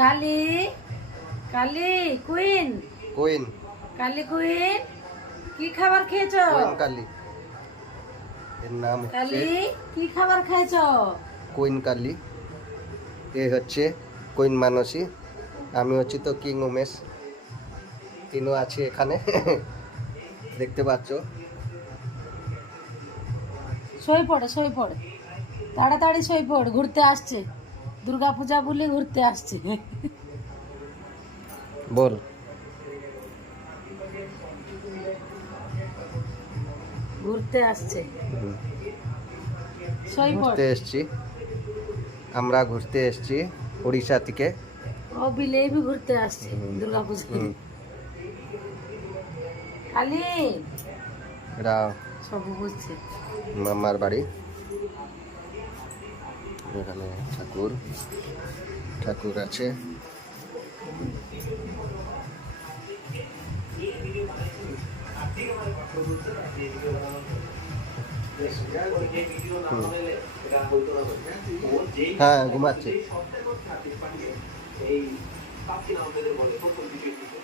কালি কালি queen queen কালি queen কি খাবার খেয়েছো? কুইন কালি, এর নাম হচ্ছে কালি কি খাবার খেয়েছো? কুইন কালি। এ হচ্ছে কুইন মানসী, আমি হচ্ছি তো কিং উমেশ। তিনও আছে এখানে দেখতে পাচ্ছ। শুয়ে পড়ে তাড়াতাড়ি শুয়ে পড়, ঘুরতে আসছে, দুর্গাপূজা বলে ঘুরতে আসছে। বল। ঘুরতে আসছে, শুয়ে পড়। ঘুরতে এসছি, আমরা ঘুরতে এসছি উড়িষ্যা থেকে। ও বিলেই भी ঘুরতে আসছে দুর্গাপূজা। কালি এরা সব বুঝছে। মামার বাড়ি। এখানে ঠাকুর ঠাকুর আছে। হ্যাঁ ঘুমাচ্ছে।